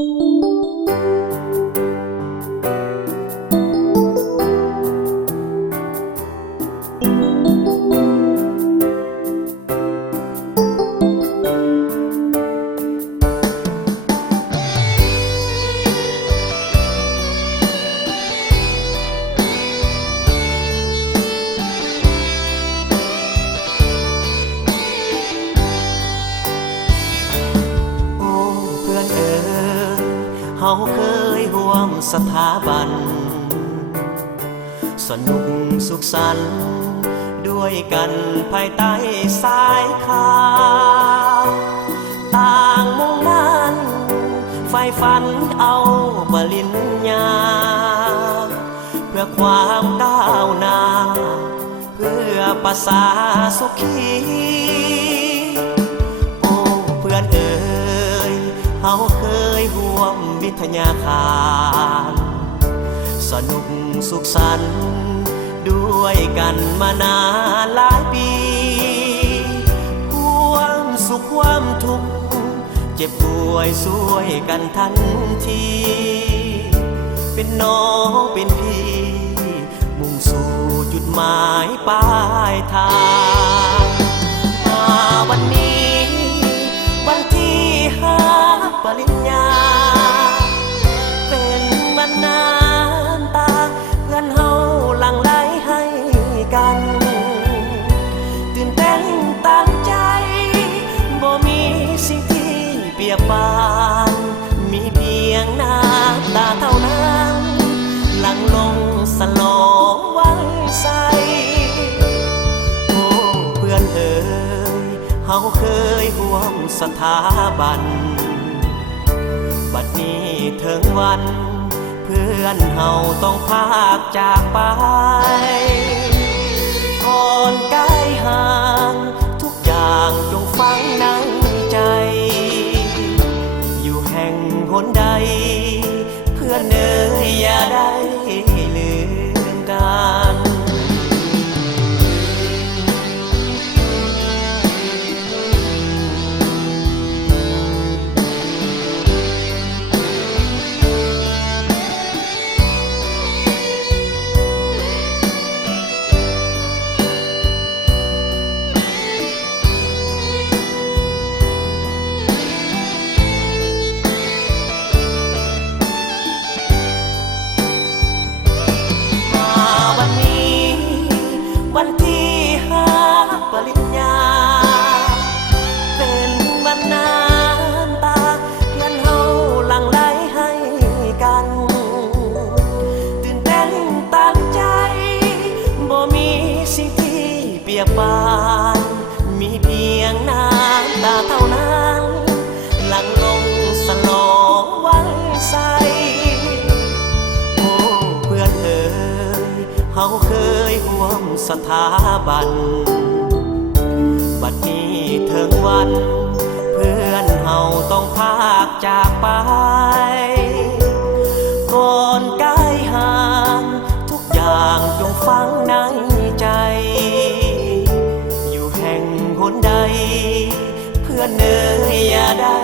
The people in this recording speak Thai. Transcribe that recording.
เฮาเคยร่วมสถาบันสนุกสุขสันต์ด้วยกันภายใต้สายข่าวต่างมุ่งมั่นใฝ่ฝันเอาปริญญาเพื่อความก้าวหน้าเพื่อประสาสุขีโอ้เพื่อนเอ๋ยเฮาเคยร่วมวิทยาคารสนุกสุขสันต์ด้วยกันมานานหลายปีความสุขความทุกข์เจ็บป่วยช่วยกันทันทีเป็นน้องเป็นพี่มุ่งสู่จุดหมายปลายทางมาวันนี้วันที่5 ปริญญาเป็นวันน้ำตาเพื่อนเฮาหลั่งไหลให้กันตื่นเต้นตั้งใจบ่มีสิ่งที่เปรียบปานมีเพียงน้ำตาเท่านั้นหลั่งลงสลองวันใสโอ้เพื่อนเอ๋ยเฮาเคยร่วมสถาบันบัดนี้ถึงวันเพื่อนเฮาต้องพากจากไปก่อนใกล้ห่างทุกอย่างจงฝังในใจอยู่แห่งหนใดเพื่อนเอ๋ยอย่าได้ลืมกันวันที่5 ปริญญาเป็นวันน้ำตาเพื่อนเฮาหลั่งไหลให้กันตื่นเต้นตั้งใจบ่มีสิ่งที่เปรียบปานมีเพียงน้ำตาเท่านั้นหลั่งลงสลองวันใสโอ้เพื่อนเอ๋ยเฮาเคยร่วมสถาบันบัดนี้ถึงวันเพื่อนเฮาต้องพากจากไปก่อนใกล้ห่างทุกอย่างจงฝังในใจอยู่แห่งหนใดเพื่อนเอ๋ยอย่าได้